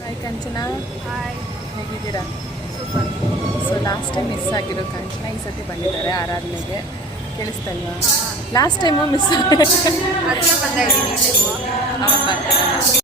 Hi ಕಂಚನ, hi, ಹೇಗಿದ್ದೀರಾ? Super. So last time miss ಆಗಿರೋ ಕಂಚನ ಈ ಸತಿ ಬಂದಿದ್ದಾರೆ ಆರಾಧನೆಗೆ. ಕೇಳಿಸ್ತಲ್ವಾ? ಲಾಸ್ಟ್ ಟೈಮು ಮಿಸ್ ಅದಕ್ಕೆ ಬಂದ ಇದ್ದೀನಿ. ಅವ್ರು ಬರ್ತಾರೆ.